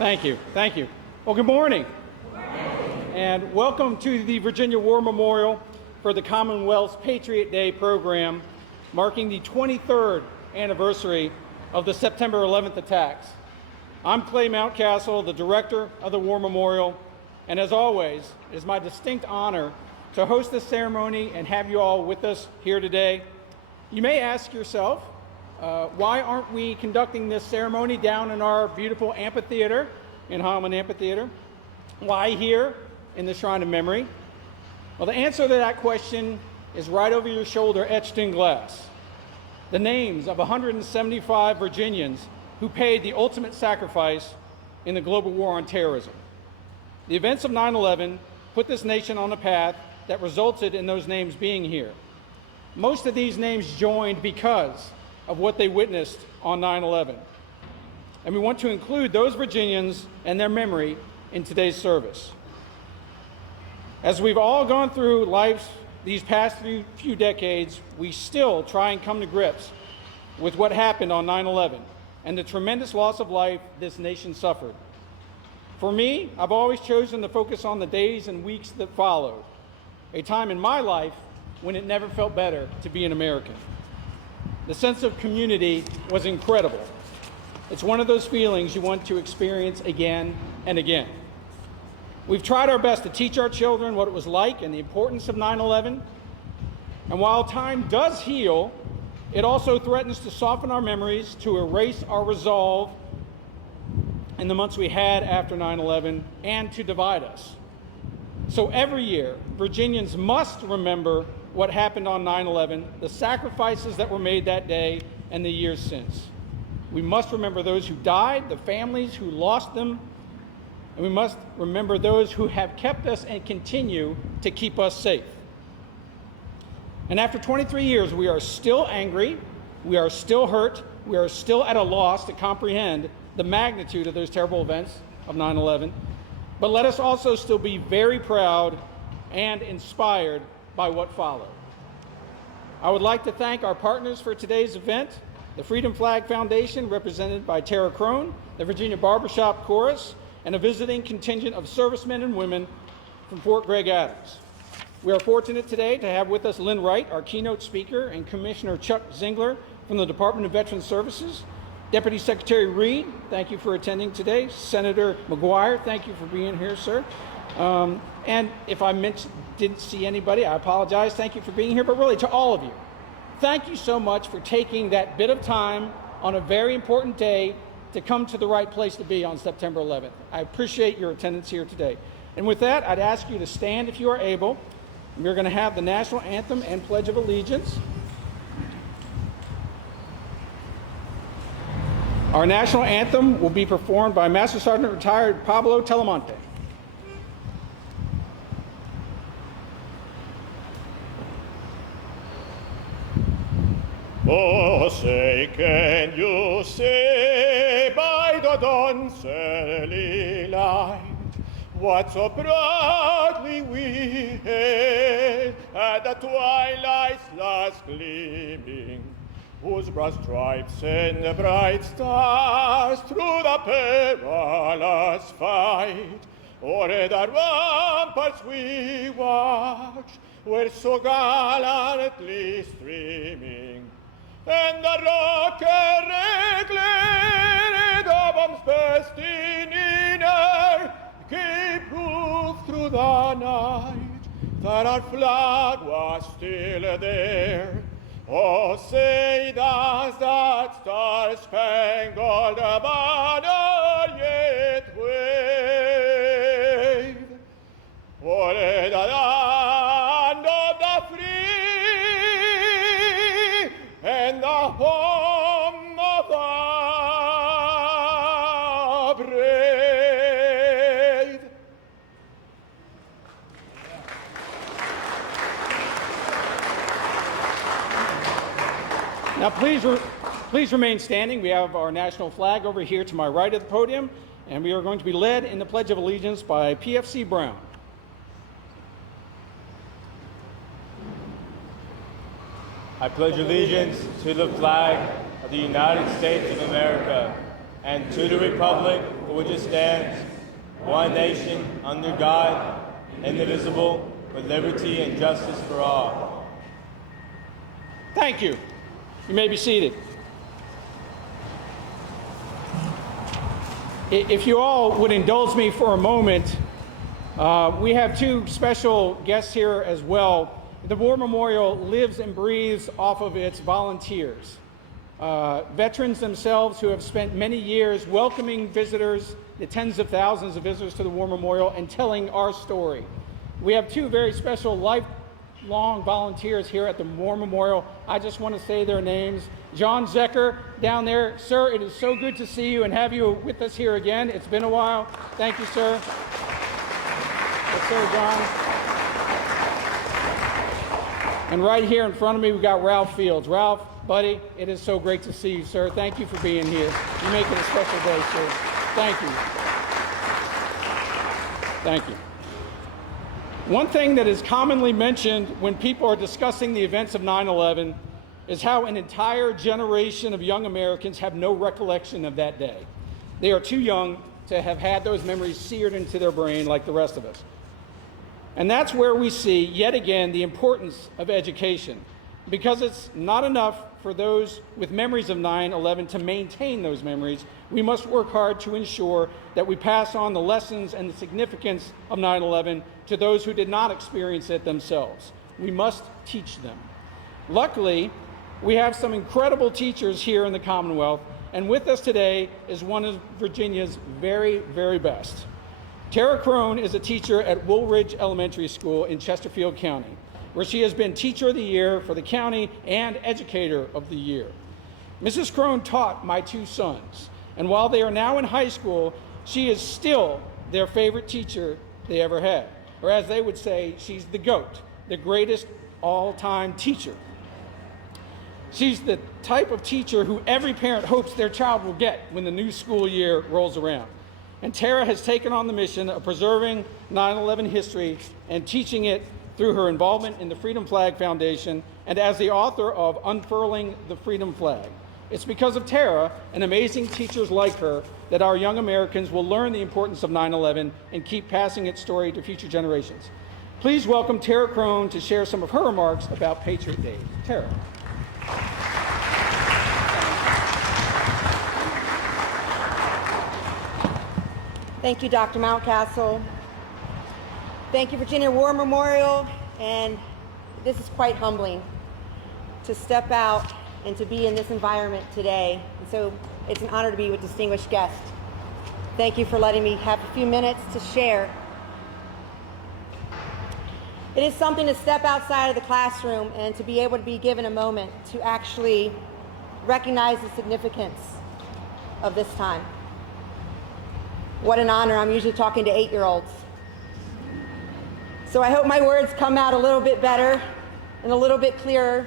Thank you. Thank you. Well, good morning. And welcome to the Virginia War Memorial for the Commonwealth's Patriot Day program, marking the 23rd anniversary of the September 11th attacks. I'm Clay Mountcastle, the director of the War Memorial, and as always, it is my distinct honor to host this ceremony and have you all with us here today. You may ask yourself, why aren't we conducting this ceremony down in our beautiful amphitheater, in Holman Amphitheater? Why here in the Shrine of Memory? Well, the answer to that question is right over your shoulder, etched in glass. The names of 175 Virginians who paid the ultimate sacrifice in the global war on terrorism. The events of 9/11 put this nation on a path that resulted in those names being here. Most of these names joined because of what they witnessed on 9/11. And we want to include those Virginians and their memory in today's service. As we've all gone through life these past few decades, we still try and come to grips with what happened on 9/11 and the tremendous loss of life this nation suffered. For me, I've always chosen to focus on the days and weeks that followed, a time in my life when it never felt better to be an American. The sense of community was incredible. It's one of those feelings you want to experience again and again. We've tried our best to teach our children what it was like and the importance of 9/11. And while time does heal, it also threatens to soften our memories, to erase our resolve in the months we had after 9/11, and to divide us. So every year, Virginians must remember what happened on 9/11, the sacrifices that were made that day, and the years since. We must remember those who died, the families who lost them, and we must remember those who have kept us and continue to keep us safe. And after 23 years, we are still angry, we are still hurt, we are still at a loss to comprehend the magnitude of those terrible events of 9/11. But let us also still be very proud and inspired by what followed. I would like to thank our partners for today's event, the Freedom Flag Foundation, represented by Tara Crone, the Virginia Barbershop Chorus, and a visiting contingent of servicemen and women from Fort Gregg Adams. We are fortunate today to have with us Lynn Wright, our keynote speaker, and Commissioner Chuck Zingler from the Department of Veterans Services. Deputy Secretary Reed, thank you for attending today. Senator McGuire, thank you for being here, sir. And if I didn't see anybody, I apologize. Thank you for being here, but really to all of you, thank you so much for taking that bit of time on a very important day to come to the right place to be on September 11th. I appreciate your attendance here today. And with that, I'd ask you to stand if you are able. We're going to have the National Anthem and Pledge of Allegiance. Our national anthem will be performed by Master Sergeant Retired Pablo Telemonte. Oh, say, can you say by the dawn's early light what so proudly we hailed at the twilight's last gleaming, whose broad stripes and the bright stars through the perilous fight o'er the ramparts we watched were so gallantly streaming, and the rocket glared of bombs bursting in air gave proof through the night that our flag was still there. Oh, say does that star-spangled banner yet wave o'er the land of the free and the home of the brave? Now, please remain standing. We have our national flag over here to my right of the podium, and we are going to be led in the Pledge of Allegiance by PFC Brown. I pledge allegiance to the flag of the United States of America and to the republic for which it stands, one nation, under God, indivisible, with liberty and justice for all. Thank you. You may be seated. If you all would indulge me for a moment, we have two special guests here as well. The War Memorial lives and breathes off of its volunteers. Veterans themselves who have spent many years welcoming visitors, the tens of thousands of visitors to the War Memorial, and telling our story. We have two very special lifelong volunteers here at the War Memorial. I just want to say their names. John Zecker down there. Sir, it is so good to see you and have you with us here again. It's been a while. Thank you, sir. Yes, sir, John. And right here in front of me, we've got Ralph Fields. Ralph, buddy, it is so great to see you, sir. Thank you for being here. You make it a special day, sir. Thank you. Thank you. One thing that is commonly mentioned when people are discussing the events of 9/11 is how an entire generation of young Americans have no recollection of that day. They are too young to have had those memories seared into their brain like the rest of us. And that's where we see, yet again, the importance of education. Because it's not enough for those with memories of 9/11 to maintain those memories, we must work hard to ensure that we pass on the lessons and the significance of 9/11 to those who did not experience it themselves. We must teach them. Luckily, we have some incredible teachers here in the Commonwealth, and with us today is one of Virginia's very, very best. Tara Crone is a teacher at Woolridge Elementary School in Chesterfield County, where she has been Teacher of the Year for the county and Educator of the Year. Mrs. Crone taught my two sons, and while they are now in high school, she is still their favorite teacher they ever had. Or as they would say, she's the GOAT, the greatest all-time teacher. She's the type of teacher who every parent hopes their child will get when the new school year rolls around. And Tara has taken on the mission of preserving 9/11 history and teaching it through her involvement in the Freedom Flag Foundation and as the author of Unfurling the Freedom Flag. It's because of Tara and amazing teachers like her that our young Americans will learn the importance of 9/11 and keep passing its story to future generations. Please welcome Tara Crone to share some of her remarks about Patriot Day. Tara. Thank you, Dr. Mountcastle. Thank you, Virginia War Memorial, and this is quite humbling to step out and to be in this environment today. And so it's an honor to be with distinguished guests. Thank you for letting me have a few minutes to share. It is something to step outside of the classroom and to be able to be given a moment to actually recognize the significance of this time. What an honor. I'm usually talking to 8-year-olds. So I hope my words come out a little bit better and a little bit clearer,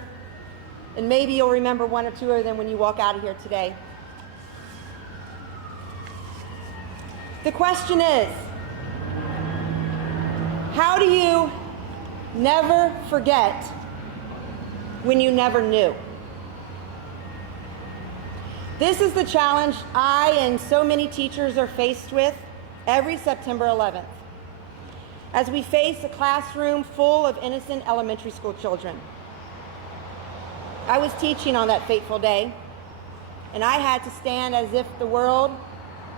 and maybe you'll remember one or two of them when you walk out of here today. The question is, how do you never forget when you never knew? This is the challenge I and so many teachers are faced with every September 11th, as we face a classroom full of innocent elementary school children. I was teaching on that fateful day, and I had to stand as if the world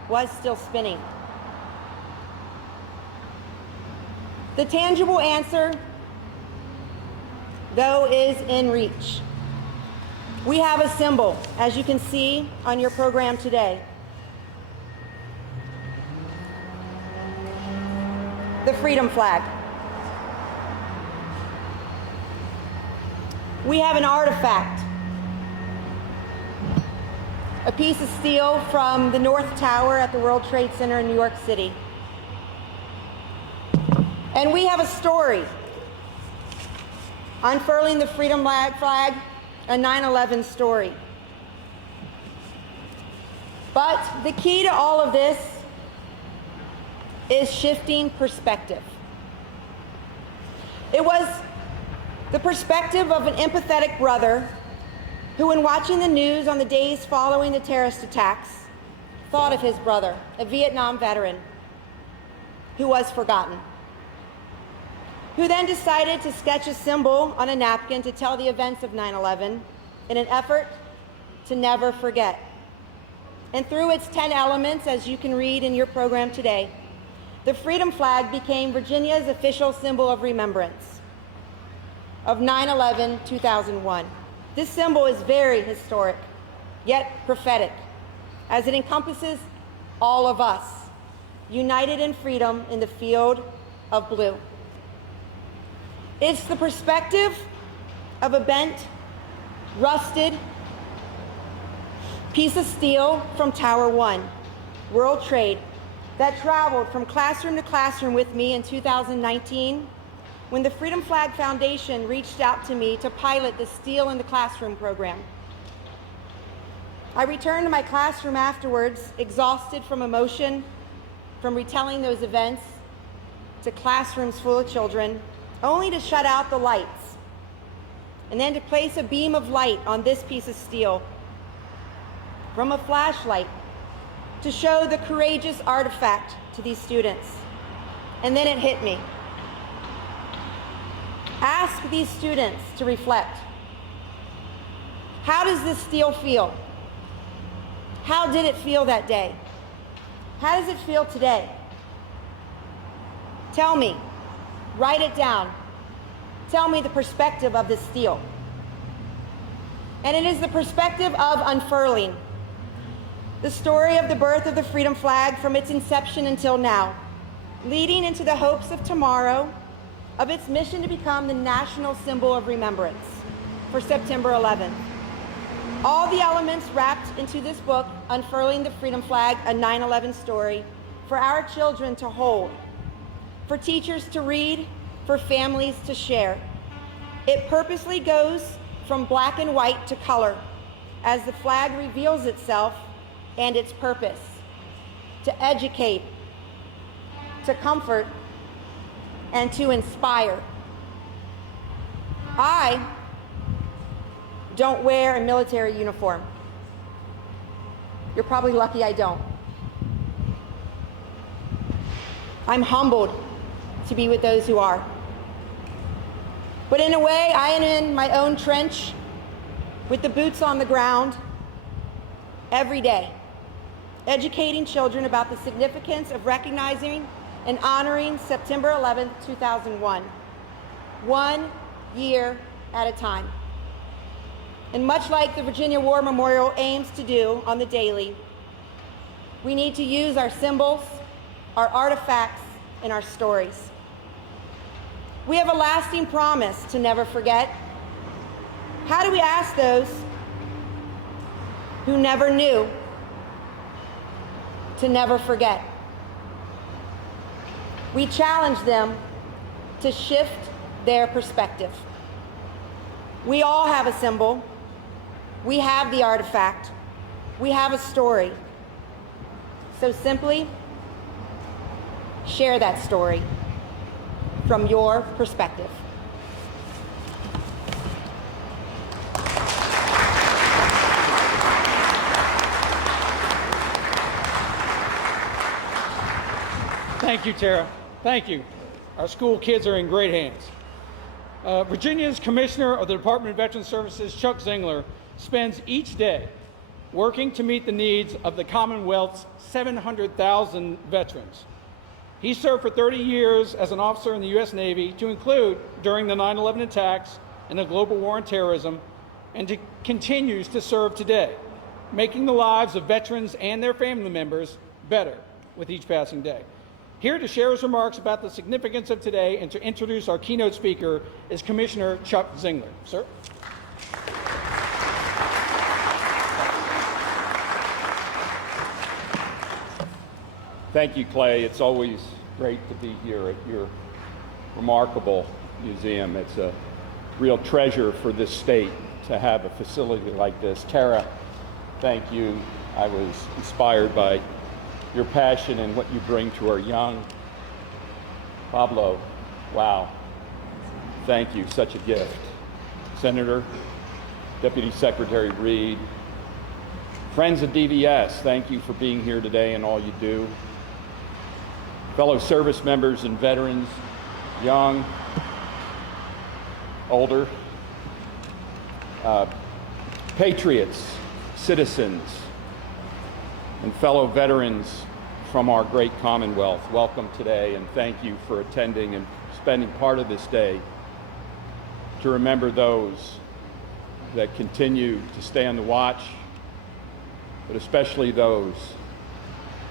was still spinning. The tangible answer, though, is in reach. We have a symbol, as you can see on your program today. The Freedom Flag. We have an artifact, a piece of steel from the North Tower at the World Trade Center in New York City. And we have a story, Unfurling the Freedom Flag, a 9/11 story. But the key to all of this is shifting perspective. It was the perspective of an empathetic brother who, in watching the news on the days following the terrorist attacks, thought of his brother, a Vietnam veteran who was forgotten, who then decided to sketch a symbol on a napkin to tell the events of 9/11 in an effort to never forget. And through its 10 elements, as you can read in your program today, the freedom flag became Virginia's official symbol of remembrance of 9/11-2001. This symbol is very historic, yet prophetic, as it encompasses all of us, united in freedom in the field of blue. It's the perspective of a bent, rusted piece of steel from Tower 1, World Trade, that traveled from classroom to classroom with me in 2019 when the Freedom Flag Foundation reached out to me to pilot the Steel in the Classroom program. I returned to my classroom afterwards, exhausted from emotion, from retelling those events to classrooms full of children, only to shut out the lights and then to place a beam of light on this piece of steel from a flashlight to show the courageous artifact to these students. And then it hit me. Ask these students to reflect. How does this steel feel? How did it feel that day? How does it feel today? Tell me. Write it down. Tell me the perspective of this steel. And it is the perspective of unfurling. The story of the birth of the Freedom Flag from its inception until now, leading into the hopes of tomorrow, of its mission to become the national symbol of remembrance for September 11th. All the elements wrapped into this book, Unfurling the Freedom Flag, a 9/11 story, for our children to hold, for teachers to read, for families to share. It purposely goes from black and white to color as the flag reveals itself and its purpose: to educate, to comfort, and to inspire. I don't wear a military uniform. You're probably lucky I don't. I'm humbled to be with those who are. But in a way, I am in my own trench with the boots on the ground every day, educating children about the significance of recognizing and honoring September 11th, 2001, 1 year at a time. And much like the Virginia War Memorial aims to do on the daily, we need to use our symbols, our artifacts, and our stories. We have a lasting promise to never forget. How do we ask those who never knew to never forget? We challenge them to shift their perspective. We all have a symbol. We have the artifact. We have a story. So simply share that story from your perspective. Thank you, Tara. Thank you. Our school kids are in great hands. Virginia's Commissioner of the Department of Veteran Services, Chuck Zingler, spends each day working to meet the needs of the Commonwealth's 700,000 veterans. He served for 30 years as an officer in the U.S. Navy, to include during the 9/11 attacks and the global war on terrorism, and continues to serve today, making the lives of veterans and their family members better with each passing day. Here to share his remarks about the significance of today and to introduce our keynote speaker is Commissioner Chuck Zingler. Sir. Thank you, Clay. It's always great to be here at your remarkable museum. It's a real treasure for this state to have a facility like this. Tara, thank you. I was inspired by your passion and what you bring to our young. Pablo, wow. Thank you, such a gift. Senator, Deputy Secretary Reed, Friends of DVS, thank you for being here today and all you do. Fellow service members and veterans, young, older, patriots, citizens, and fellow veterans from our great Commonwealth, welcome today, and thank you for attending and spending part of this day to remember those that continue to stay on the watch, but especially those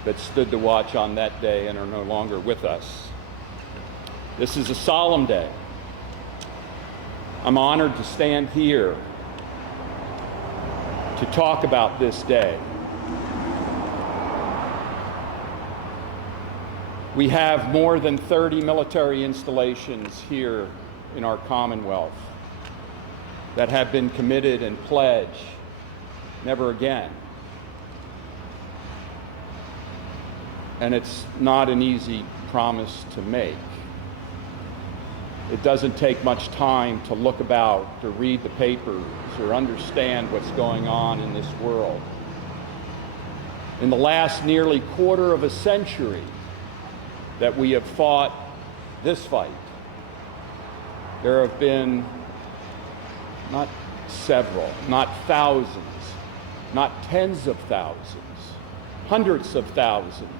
that stood the watch on that day and are no longer with us. This is a solemn day. I'm honored to stand here to talk about this day. We have more than 30 military installations here in our Commonwealth that have been committed and pledged never again. And it's not an easy promise to make. It doesn't take much time to look about or read the papers or understand what's going on in this world. In the last nearly quarter of a century that we have fought this fight, there have been not several, not thousands, not tens of thousands, hundreds of thousands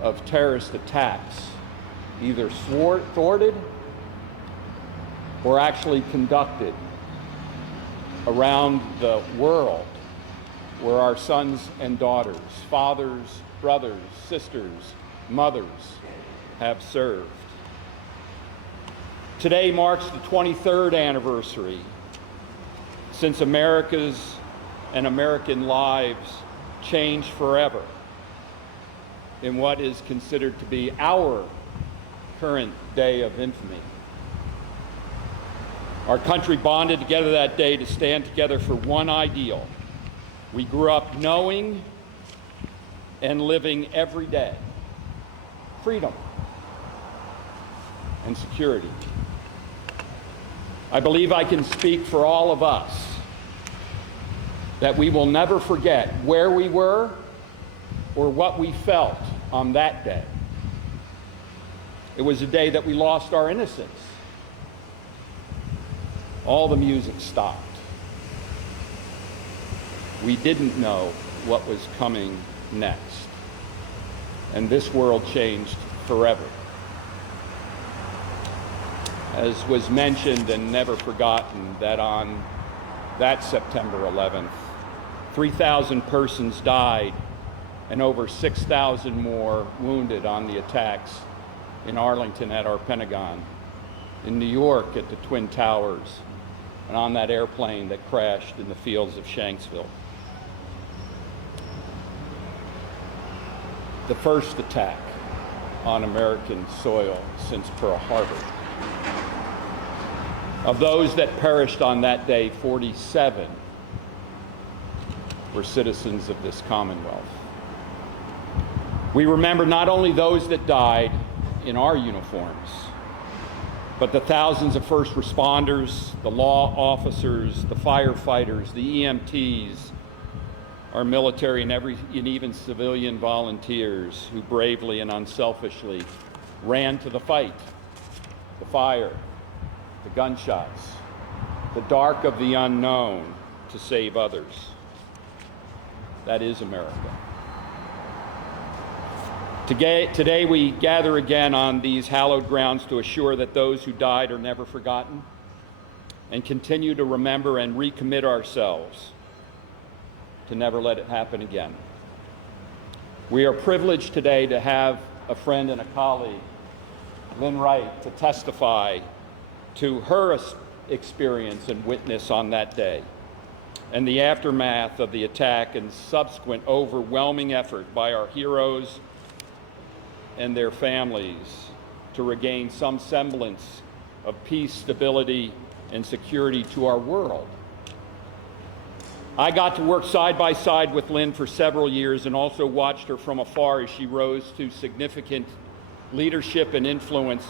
of terrorist attacks, either thwarted or actually conducted around the world, where our sons and daughters, fathers, brothers, sisters, mothers have served. Today marks the 23rd anniversary since America's and American lives changed forever in what is considered to be our current day of infamy. Our country bonded together that day to stand together for one ideal. We grew up knowing and living every day freedom and security. I believe I can speak for all of us that we will never forget where we were or what we felt on that day. It was a day that we lost our innocence. All the music stopped. We didn't know what was coming next. And this world changed forever. As was mentioned and never forgotten, that on that September 11th, 3,000 persons died and over 6,000 more wounded on the attacks in Arlington at our Pentagon, in New York at the Twin Towers, and on that airplane that crashed in the fields of Shanksville. The first attack on American soil since Pearl Harbor. Of those that perished on that day, 47 were citizens of this Commonwealth. We remember not only those that died in our uniforms, but the thousands of first responders, the law officers, the firefighters, the EMTs, our military and even civilian volunteers who bravely and unselfishly ran to the fight, the fire, the gunshots, the dark of the unknown to save others. That is America. Today we gather again on these hallowed grounds to assure that those who died are never forgotten and continue to remember and recommit ourselves to never let it happen again. We are privileged today to have a friend and a colleague, Lynn Wright, to testify to her experience and witness on that day and the aftermath of the attack and subsequent overwhelming effort by our heroes and their families to regain some semblance of peace, stability, and security to our world. I got to work side by side with Lynn for several years and also watched her from afar as she rose to significant leadership and influence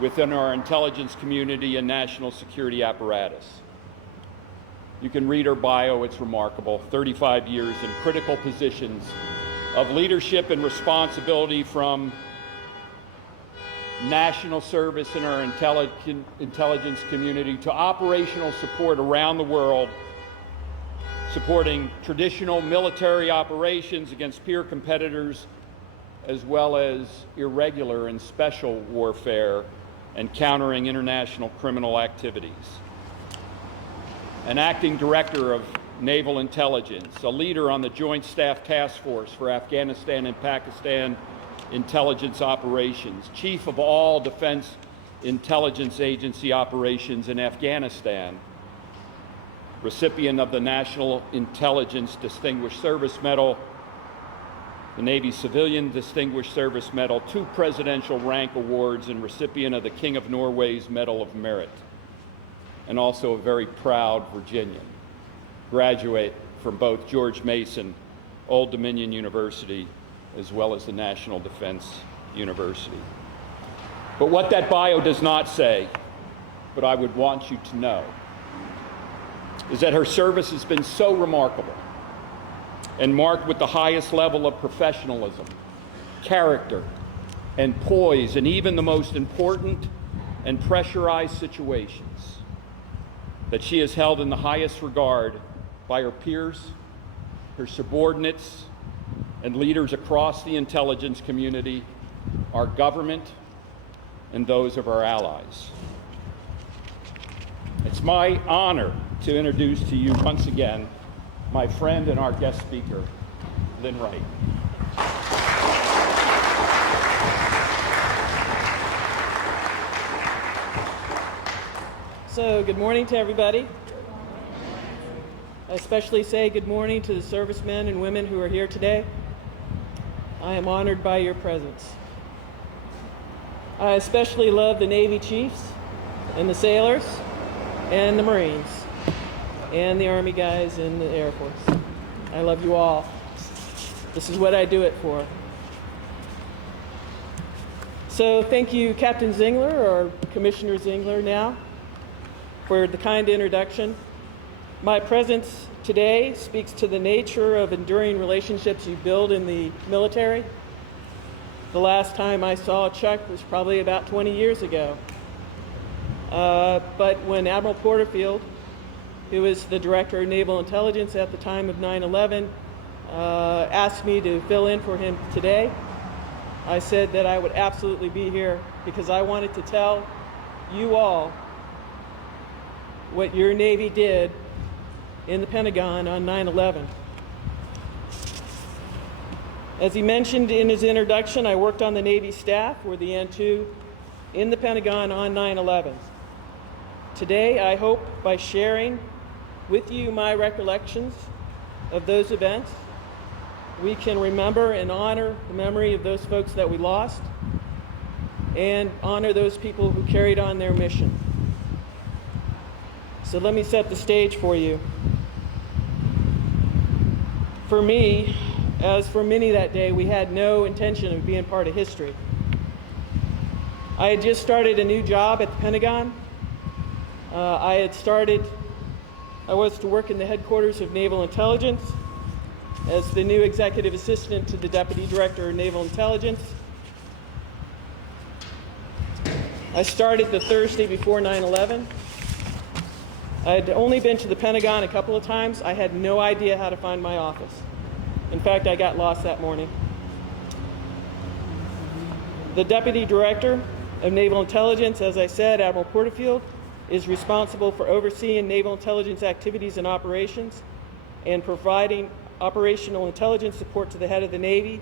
within our intelligence community and national security apparatus. You can read her bio, it's remarkable. 35 years in critical positions of leadership and responsibility, from national service in our intelligence community to operational support around the world, supporting traditional military operations against peer competitors, as well as irregular and special warfare and countering international criminal activities. An acting director of Naval Intelligence, a leader on the Joint Staff Task Force for Afghanistan and Pakistan intelligence operations, chief of all Defense Intelligence Agency operations in Afghanistan, recipient of the National Intelligence Distinguished Service Medal, the Navy Civilian Distinguished Service Medal, 2 presidential rank awards, and recipient of the King of Norway's Medal of Merit, and also a very proud Virginian, graduate from both George Mason, Old Dominion University, as well as the National Defense University. But what that bio does not say, but I would want you to know, is that her service has been so remarkable and marked with the highest level of professionalism, character, and poise in even the most important and pressurized situations, that she is held in the highest regard by her peers, her subordinates, and leaders across the intelligence community, our government, and those of our allies. It's my honor to introduce to you once again my friend and our guest speaker, Lynn Wright. So, good morning to everybody. I especially say good morning to the servicemen and women who are here today. I am honored by your presence. I especially love the Navy chiefs and the sailors and the Marines and the Army guys and the Air Force. I love you all. This is what I do it for. So thank you, Captain Zingler, or Commissioner Zingler now, for the kind introduction. My presence today speaks to the nature of enduring relationships you build in the military. The last time I saw Chuck was probably about 20 years ago. But when Admiral Porterfield, who was the Director of Naval Intelligence at the time of 9/11, asked me to fill in for him today, I said that I would absolutely be here because I wanted to tell you all what your Navy did in the Pentagon on 9/11. As he mentioned in his introduction, I worked on the Navy staff or the N2 in the Pentagon on 9/11. Today, I hope by sharing with you my recollections of those events, we can remember and honor the memory of those folks that we lost and honor those people who carried on their mission. So let me set the stage for you. For me, as for many that day, we had no intention of being part of history. I had just started a new job at the Pentagon. I was to work in the headquarters of Naval Intelligence as the new executive assistant to the Deputy Director of Naval Intelligence. I started the Thursday before 9/11. I had only been to the Pentagon a couple of times. I had no idea how to find my office. In fact, I got lost that morning. The Deputy Director of Naval Intelligence, as I said, Admiral Porterfield, is responsible for overseeing naval intelligence activities and operations and providing operational intelligence support to the head of the Navy,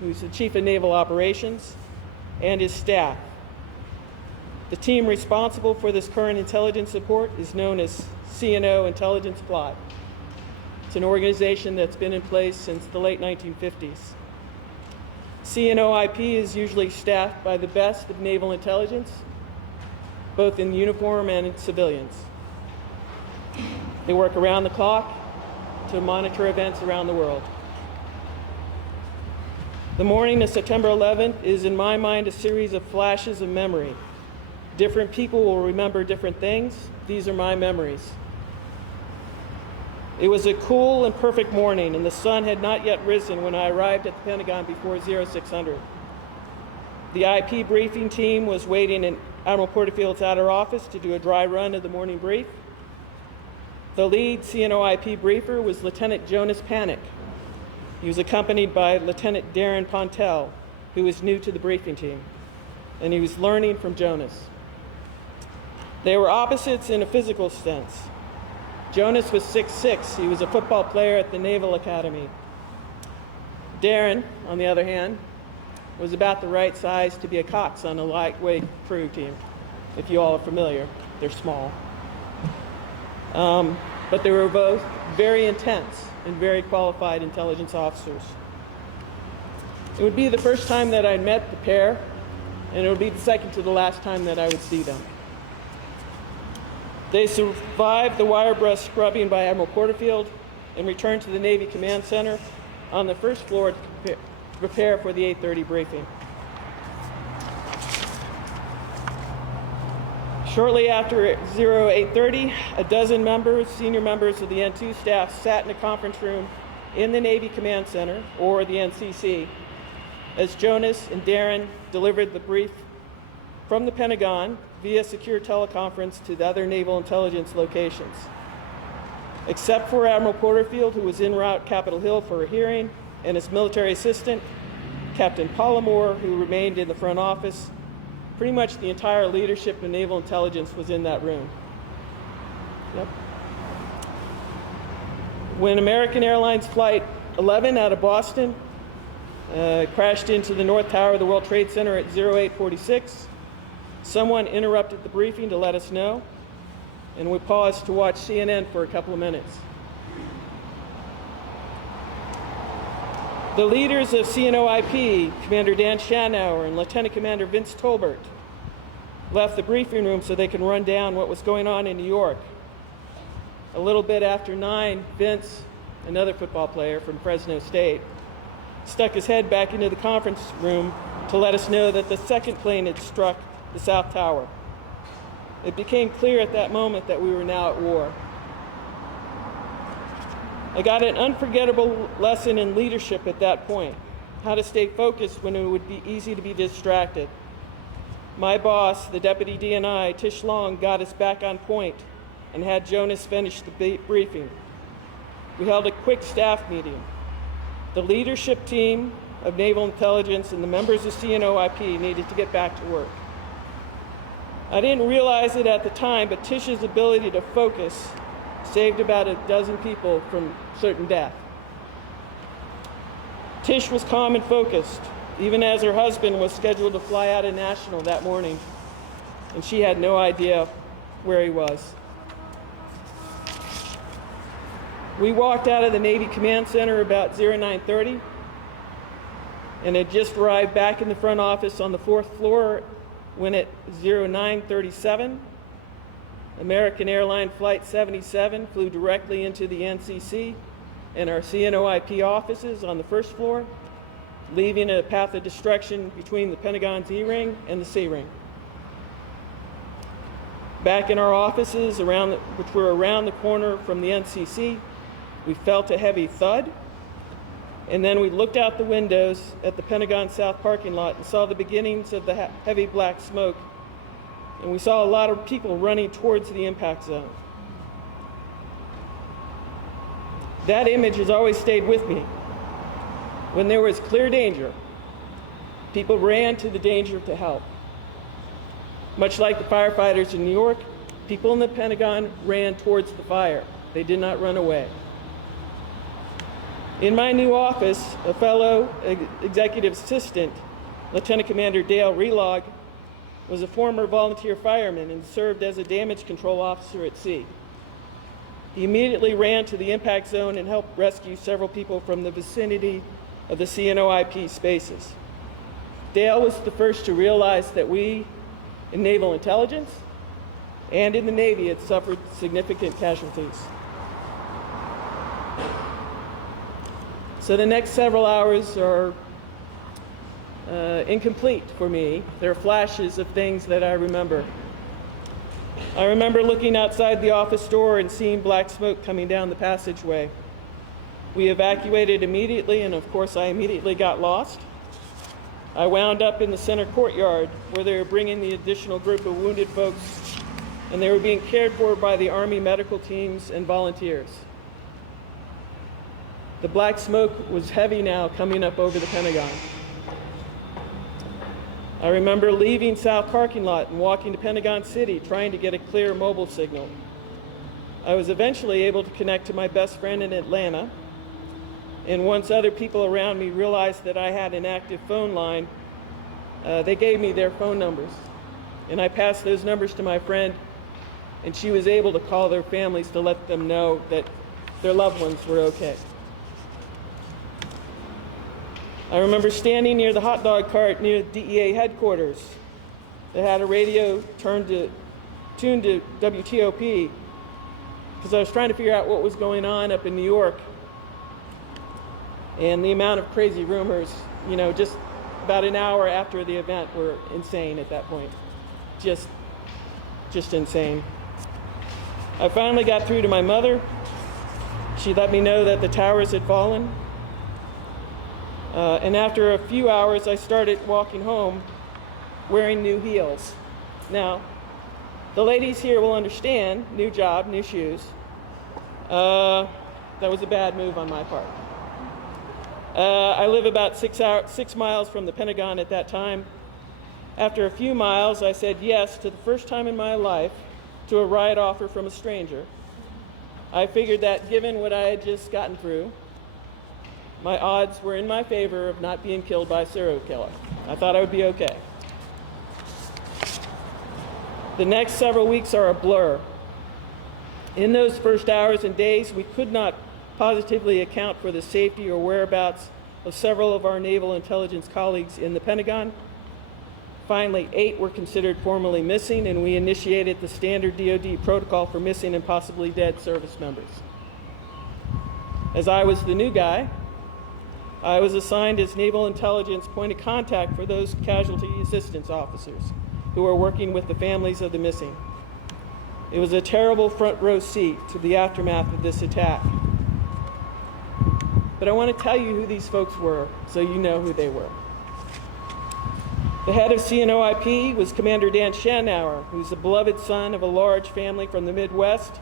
who's the Chief of Naval Operations, and his staff. The team responsible for this current intelligence support is known as CNO Intelligence Plot. It's an organization that's been in place since the late 1950s. CNOIP is usually staffed by the best of naval intelligence, both in uniform and in civilians. They work around the clock to monitor events around the world. The morning of September 11th is, in my mind, a series of flashes of memory. Different people will remember different things. These are my memories. It was a cool and perfect morning, and the sun had not yet risen when I arrived at the Pentagon before 0600. The IP briefing team was waiting in Admiral Porterfield's outer office to do a dry run of the morning brief. The lead CNOIP briefer was Lieutenant Jonas Panic. He was accompanied by Lieutenant Darren Pontel, who was new to the briefing team, and he was learning from Jonas. They were opposites in a physical sense. Jonas was 6'6". He was a football player at the Naval Academy. Darren, on the other hand, was about the right size to be a Cox on a lightweight crew team. If you all are familiar, they're small. But they were both very intense and very qualified intelligence officers. It would be the first time that I'd met the pair, and it would be the second to the last time that I would see them. They survived the wire brush scrubbing by Admiral Porterfield and returned to the Navy Command Center on the first floor to prepare for the 8:30 briefing. Shortly after 0830, a dozen senior members of the N2 staff sat in a conference room in the Navy Command Center, or the NCC, as Jonas and Darren delivered the brief from the Pentagon via secure teleconference to the other naval intelligence locations. Except for Admiral Porterfield, who was en route Capitol Hill for a hearing, and his military assistant, Captain Pallamore, who remained in the front office, pretty much the entire leadership of naval intelligence was in that room. Yep. When American Airlines Flight 11 out of Boston crashed into the North Tower of the World Trade Center at 0846, someone interrupted the briefing to let us know, and we paused to watch CNN for a couple of minutes. The leaders of CNOIP, Commander Dan Schanauer and Lieutenant Commander Vince Tolbert, left the briefing room so they could run down what was going on in New York. A little bit after 9, Vince, another football player from Fresno State, stuck his head back into the conference room to let us know that the second plane had struck the South Tower. It became clear at that moment that we were now at war. I got an unforgettable lesson in leadership at that point, how to stay focused when it would be easy to be distracted. My boss, the Deputy DNI, Tish Long, got us back on point and had Jonas finish the briefing. We held a quick staff meeting. The leadership team of Naval Intelligence and the members of CNOIP needed to get back to work. I didn't realize it at the time, but Tish's ability to focus saved about a dozen people from certain death. Tish was calm and focused, even as her husband was scheduled to fly out of National that morning, and she had no idea where he was. We walked out of the Navy Command Center about 0930, and had just arrived back in the front office on the 4th floor when at 0937, American Airlines Flight 77 flew directly into the NCC and our CNOIP offices on the first floor, leaving a path of destruction between the Pentagon's E-ring and the C-ring. Back in our offices, which were around the corner from the NCC, we felt a heavy thud, and then we looked out the windows at the Pentagon South parking lot and saw the beginnings of the heavy black smoke, and we saw a lot of people running towards the impact zone. That image has always stayed with me. When there was clear danger, people ran to the danger to help. Much like the firefighters in New York, people in the Pentagon ran towards the fire. They did not run away. In my new office, a fellow executive assistant, Lieutenant Commander Dale Relog, was a former volunteer fireman and served as a damage control officer at sea. He immediately ran to the impact zone and helped rescue several people from the vicinity of the CNOIP spaces. Dale was the first to realize that we, in naval intelligence and in the Navy, had suffered significant casualties. So the next several hours are incomplete for me. They're flashes of things that I remember. I remember looking outside the office door and seeing black smoke coming down the passageway. We evacuated immediately, and of course I immediately got lost. I wound up in the center courtyard where they were bringing the additional group of wounded folks, and they were being cared for by the Army medical teams and volunteers. The black smoke was heavy now coming up over the Pentagon. I remember leaving South parking lot and walking to Pentagon City trying to get a clear mobile signal. I was eventually able to connect to my best friend in Atlanta, and once other people around me realized that I had an active phone line, they gave me their phone numbers. And I passed those numbers to my friend, and she was able to call their families to let them know that their loved ones were okay. I remember standing near the hot dog cart near DEA headquarters that had a radio tuned to WTOP, because I was trying to figure out what was going on up in New York. And the amount of crazy rumors, just about an hour after the event were insane at that point. Just insane. I finally got through to my mother. She let me know that the towers had fallen. And after a few hours, I started walking home wearing new heels. Now, the ladies here will understand, new job, new shoes. That was a bad move on my part. I live about 6 miles from the Pentagon at that time. After a few miles, I said yes to the first time in my life to a ride offer from a stranger. I figured that given what I had just gotten through, my odds were in my favor of not being killed by a serial killer. I thought I would be okay. The next several weeks are a blur. In those first hours and days, we could not positively account for the safety or whereabouts of several of our naval intelligence colleagues in the Pentagon. Finally, 8 were considered formally missing, and we initiated the standard DoD protocol for missing and possibly dead service members. As I was the new guy, I was assigned as Naval Intelligence point of contact for those casualty assistance officers who were working with the families of the missing. It was a terrible front row seat to the aftermath of this attack. But I want to tell you who these folks were, so you know who they were. The head of CNOIP was Commander Dan Schanauer, who's the beloved son of a large family from the Midwest.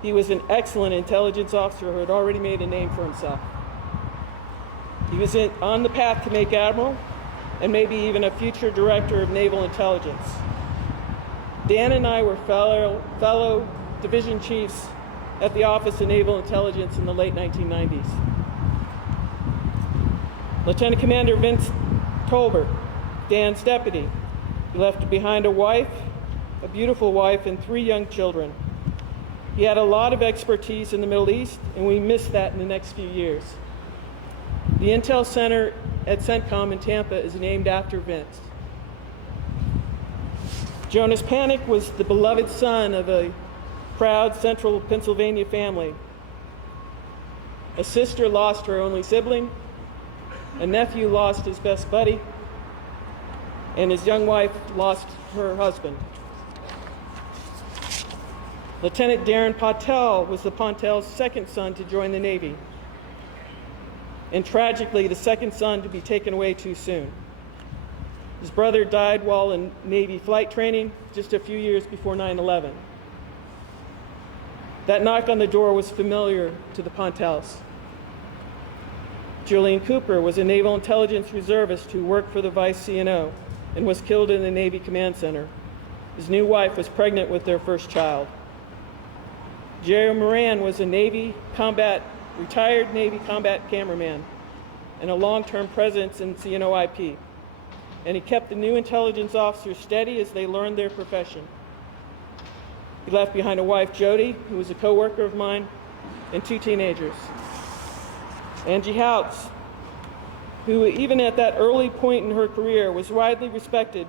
He was an excellent intelligence officer who had already made a name for himself. He was on the path to make admiral and maybe even a future director of naval intelligence. Dan and I were fellow division chiefs at the Office of Naval Intelligence in the late 1990s. Lieutenant Commander Vince Tolbert, Dan's deputy, he left behind a wife, a beautiful wife, and 3 young children. He had a lot of expertise in the Middle East, and we missed that in the next few years. The Intel Center at CENTCOM in Tampa is named after Vince. Jonas Panic was the beloved son of a proud central Pennsylvania family. A sister lost her only sibling, a nephew lost his best buddy, and his young wife lost her husband. Lieutenant Darren Patel was the Pontel's second son to join the Navy, and tragically, the second son to be taken away too soon. His brother died while in Navy flight training just a few years before 9/11. That knock on the door was familiar to the Pontels. Julian Cooper was a Naval Intelligence reservist who worked for the Vice CNO and was killed in the Navy Command Center. His new wife was pregnant with their first child. Jerry Moran was a retired Navy combat cameraman and a long-term presence in CNOIP. And he kept the new intelligence officers steady as they learned their profession. He left behind a wife, Jody, who was a co-worker of mine, and 2 teenagers. Angie Houts, who even at that early point in her career was widely respected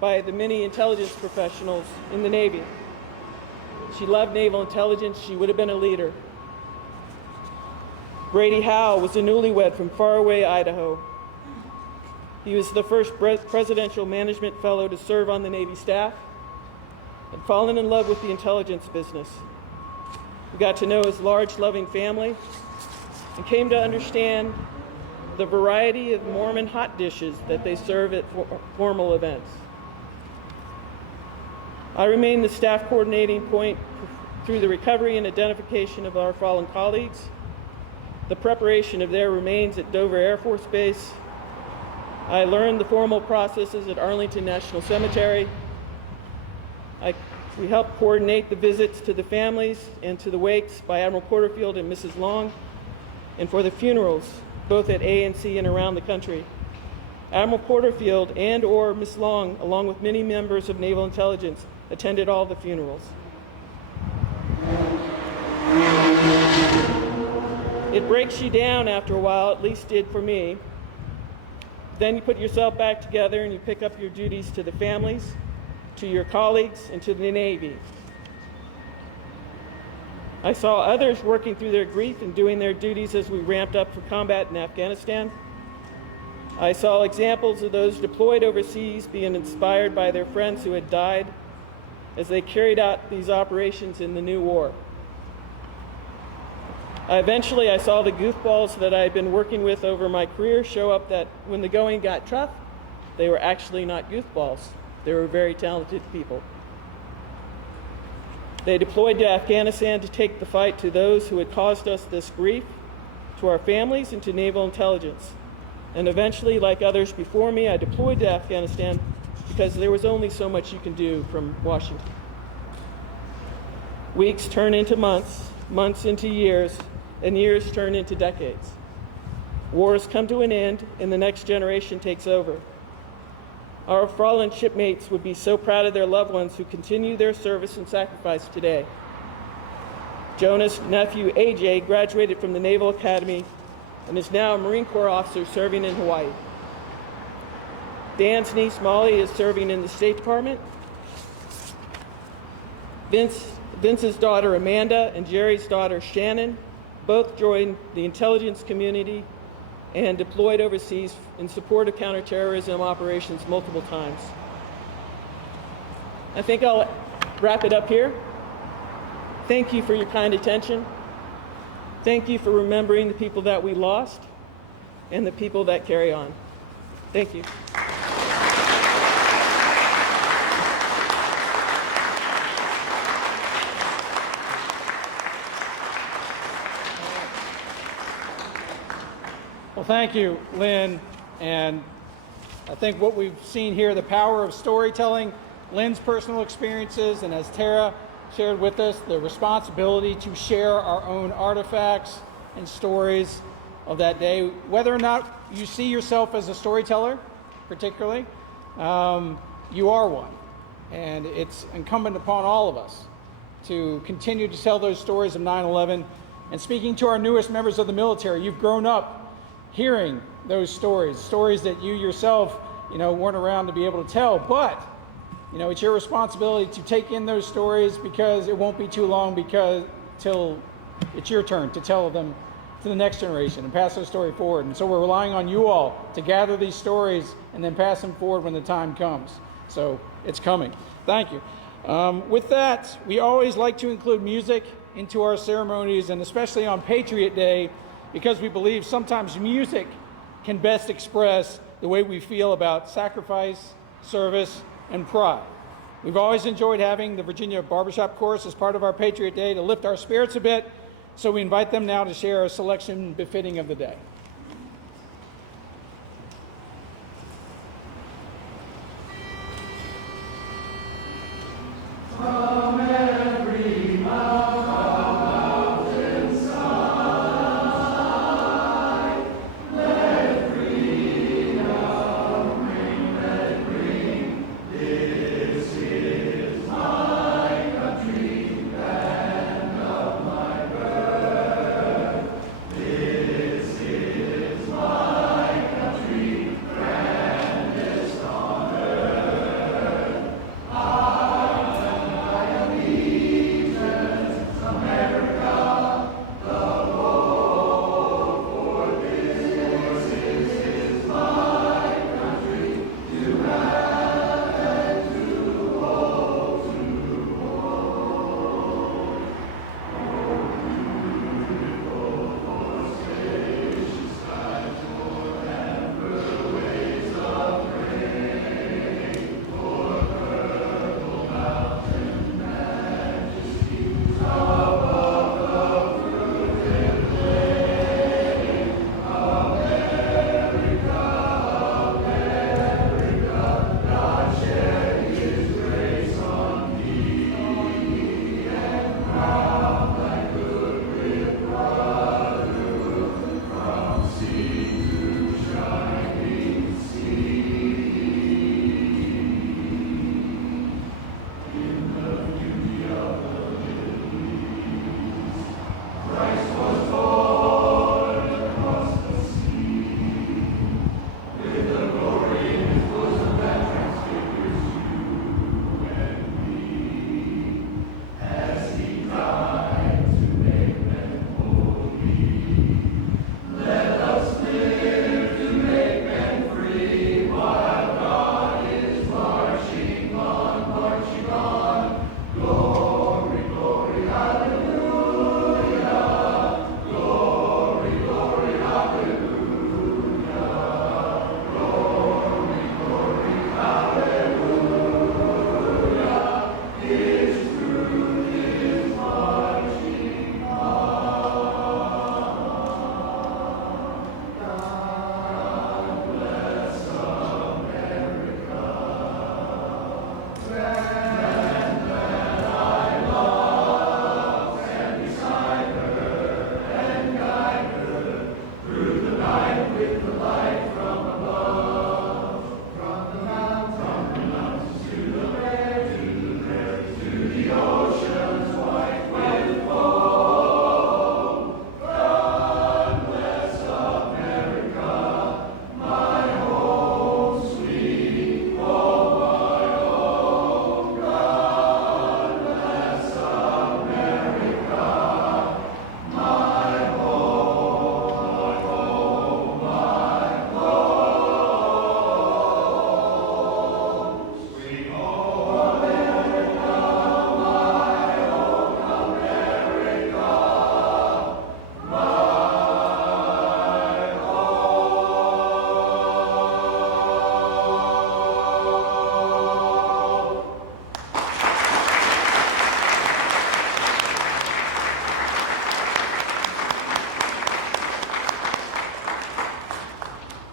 by the many intelligence professionals in the Navy. She loved naval intelligence. She would have been a leader. Brady Howe was a newlywed from faraway Idaho. He was the first presidential management fellow to serve on the Navy staff, had fallen in love with the intelligence business. We got to know his large, loving family and came to understand the variety of Mormon hot dishes that they serve at formal events. I remain the staff coordinating point through the recovery and identification of our fallen colleagues, the preparation of their remains at Dover Air Force Base. I learned the formal processes at Arlington National Cemetery. We helped coordinate the visits to the families and to the wakes by Admiral Porterfield and Mrs. Long, and for the funerals, both at ANC and around the country. Admiral Porterfield and or Miss Long, along with many members of Naval Intelligence, attended all the funerals. It breaks you down after a while, at least did for me. Then you put yourself back together and you pick up your duties to the families, to your colleagues, and to the Navy. I saw others working through their grief and doing their duties as we ramped up for combat in Afghanistan. I saw examples of those deployed overseas being inspired by their friends who had died as they carried out these operations in the new war. Eventually, I saw the goofballs that I had been working with over my career show up that when the going got tough, they were actually not goofballs. They were very talented people. They deployed to Afghanistan to take the fight to those who had caused us this grief, to our families, and to Naval Intelligence. And eventually, like others before me, I deployed to Afghanistan because there was only so much you can do from Washington. Weeks turn into months, months into years, and years turn into decades. Wars come to an end, and the next generation takes over. Our fallen shipmates would be so proud of their loved ones who continue their service and sacrifice today. Jonah's nephew, AJ, graduated from the Naval Academy and is now a Marine Corps officer serving in Hawaii. Dan's niece, Molly, is serving in the State Department. Vince's daughter, Amanda, and Jerry's daughter, Shannon, both joined the intelligence community and deployed overseas in support of counterterrorism operations multiple times. I think I'll wrap it up here. Thank you for your kind attention. Thank you for remembering the people that we lost and the people that carry on. Thank you. Well, thank you, Lynn. And I think what we've seen here, the power of storytelling, Lynn's personal experiences, and as Tara shared with us, the responsibility to share our own artifacts and stories of that day. Whether or not you see yourself as a storyteller, particularly, you are one. And it's incumbent upon all of us to continue to tell those stories of 9/11. And speaking to our newest members of the military, you've grown up hearing those stories that you yourself, weren't around to be able to tell. But, it's your responsibility to take in those stories because it won't be too long till it's your turn to tell them to the next generation and pass those stories forward. And so we're relying on you all to gather these stories and then pass them forward when the time comes. So it's coming. Thank you. With that, we always like to include music into our ceremonies, and especially on Patriot Day, because we believe sometimes music can best express the way we feel about sacrifice, service, and pride. We've always enjoyed having the Virginia Barbershop Chorus as part of our Patriot Day to lift our spirits a bit, so we invite them now to share a selection befitting of the day. This is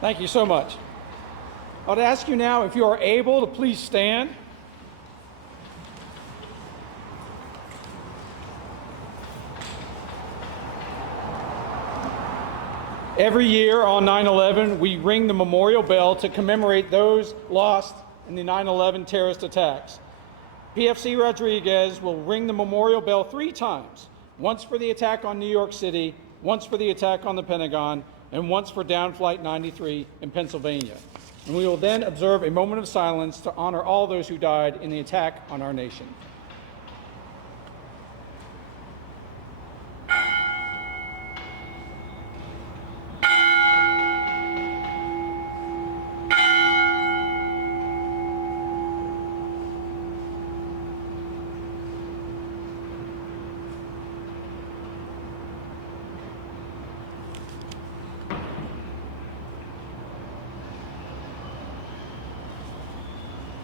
Thank you so much. I'd ask you now, if you are able, to please stand. Every year on 9/11, we ring the memorial bell to commemorate those lost in the 9/11 terrorist attacks. PFC Rodriguez will ring the memorial bell 3 times, once for the attack on New York City, once for the attack on the Pentagon, and once for Down Flight 93 in Pennsylvania. And we will then observe a moment of silence to honor all those who died in the attack on our nation.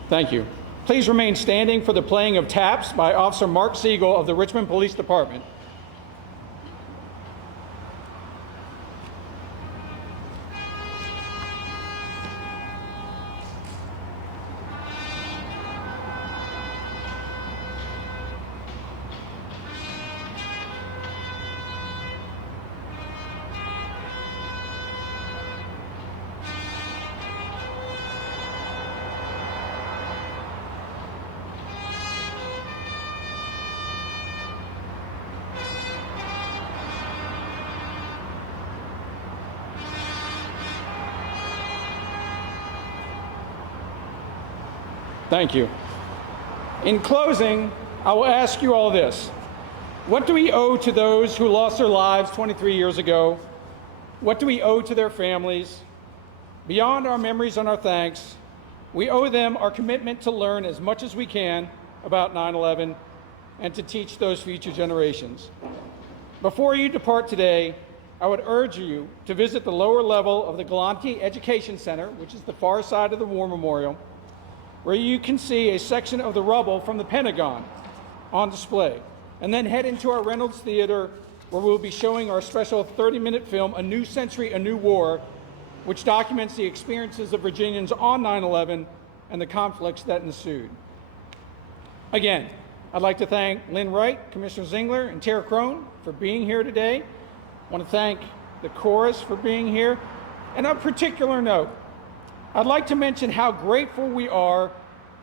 Thank you. Please remain standing for the playing of taps by Officer Mark Siegel of the Richmond Police Department. Thank you. In closing, I will ask you all this. What do we owe to those who lost their lives 23 years ago? What do we owe to their families? Beyond our memories and our thanks, we owe them our commitment to learn as much as we can about 9/11 and to teach those future generations. Before you depart today, I would urge you to visit the lower level of the Galante Education Center, which is the far side of the War Memorial, where you can see a section of the rubble from the Pentagon on display. And then head into our Reynolds Theater, where we'll be showing our special 30-minute film, A New Century, A New War, which documents the experiences of Virginians on 9/11 and the conflicts that ensued. Again, I'd like to thank Lynn Wright, Commissioner Zingler, and Tara Crone for being here today. I want to thank the chorus for being here. And on a particular note, I'd like to mention how grateful we are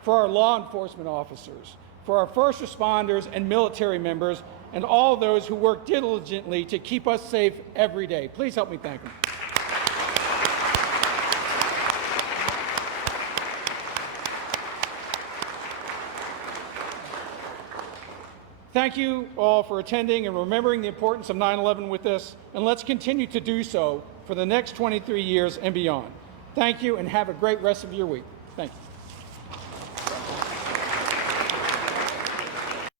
for our law enforcement officers, for our first responders and military members, and all those who work diligently to keep us safe every day. Please help me thank them. Thank you all for attending and remembering the importance of 9/11 with us, and let's continue to do so for the next 23 years and beyond. Thank you, and have a great rest of your week. Thank you.